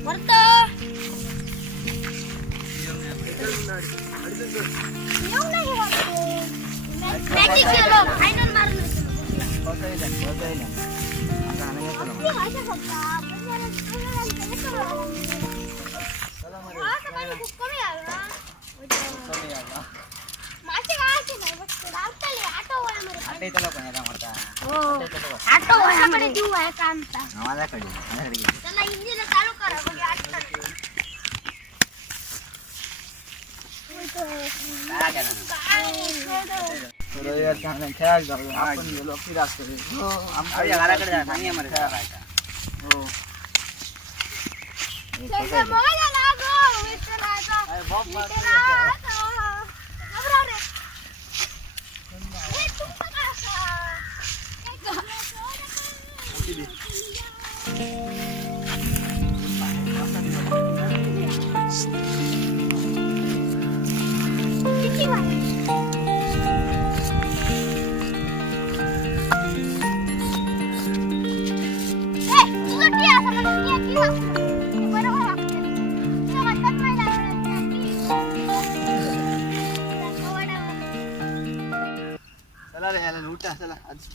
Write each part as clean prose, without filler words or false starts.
वरतो येऊ नाही वाटतो मॅजिक केलो फायनल मारून आपण गेलो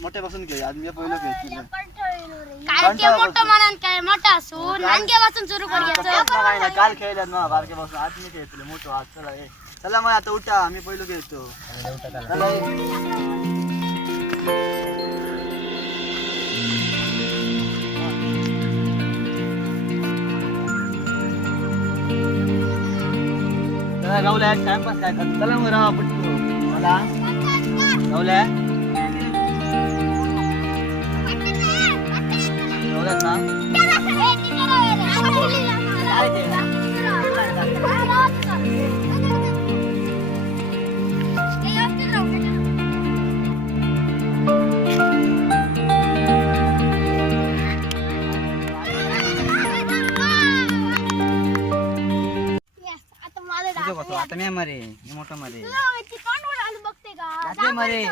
मोठ्यापासून घेऊ आज मी पहिलं घेतलं मोठं म्हणून काय मोठा असून नानक्यापासून सुरू करायचं काल खेळल्यात ना बारक्यापासून आज मी खेळतले मोठं आज चला चला मग आता उठा आम्ही पहिलं घेतो चला गावल्या टाइमपास काय करतो चला मग राहा पटकन मला गावल्या ना आता मी मरे मोठं मरे बघते का मरे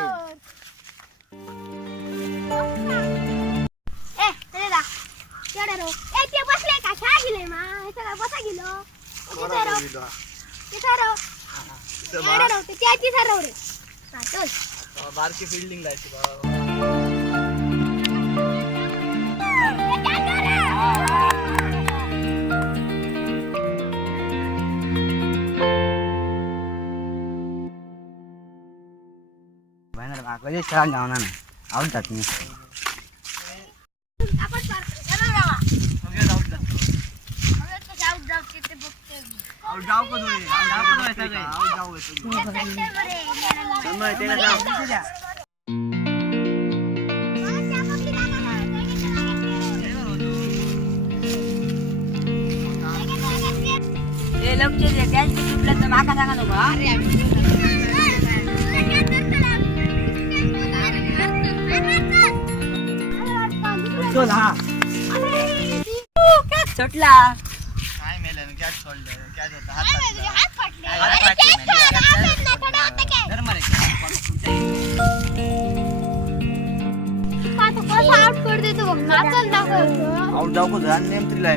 बसले का काय गेले मा बसा गेलो बारकी फिल्डिंग जाऊन आवडतात मी जाऊ को माका सांगा नको सुटला काय मेलं गॅस सोडलं गॅस होता आउट जाऊ नेम तरी लाय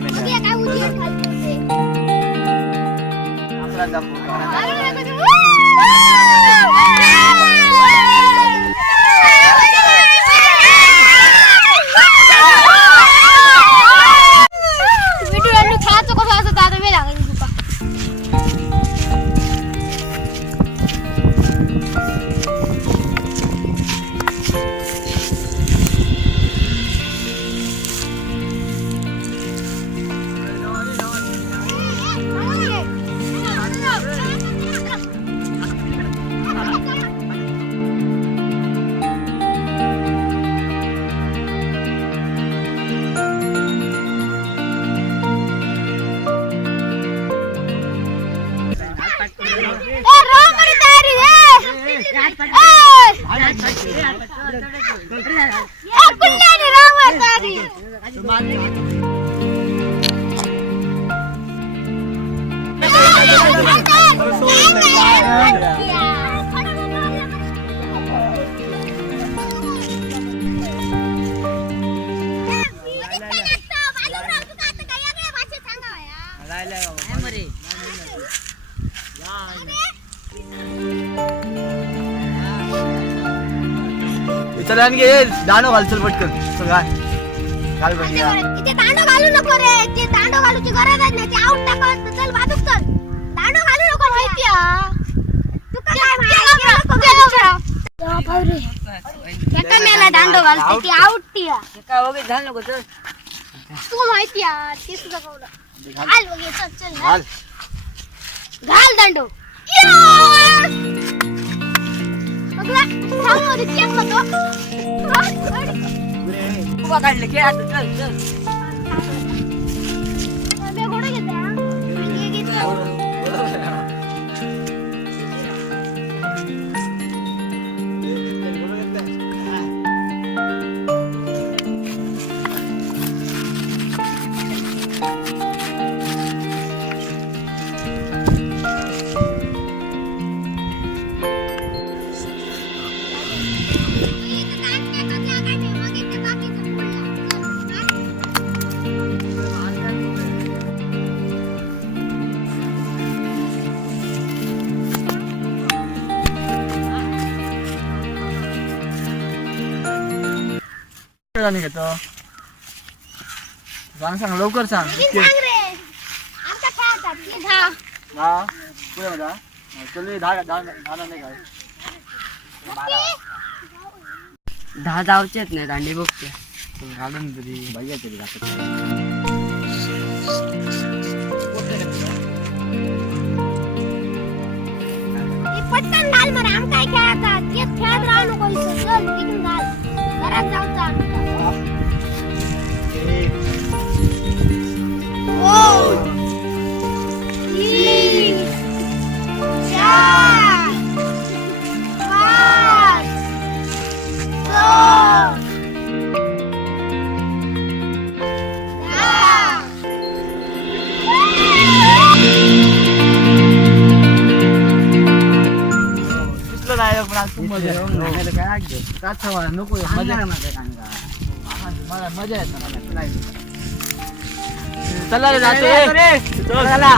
चल आणखी दांडो घाल चल पटकन चल घाल बघूया इथे दांडो घालू नको रे ते दांडो घालूची गरज नाही ते आउट टाकायचं चल बाजूक चल दांडो घालू नको माहितीया तू काय एका मेला दांडो घालते ती आउट टिया काय वगैरे झालं नको चल तू माहितीया ते सुद्धा कवलं घाल बघे चल चल घाल दांडो बघला सामोरे चेक नको उभा काढले खेळ आता चल चल मी घोडा घेते हा मी घेते घेतो सांग लवकर सांग सांग रे आमच्या खेळात धा हा पुढे बघा चल दहा नाही काय 10 जावचेच नाही दांडी बघते घालून तरी भैया तरी घालत पटकन घाल मरे आम काय खेळायचा तेच खेळत राहू नको इथं चल इथून घाल घरात जाऊचा ओ 3 4 5 नाही पण आज खूप मजा काय नको मला मजा येत चला रे जातो चला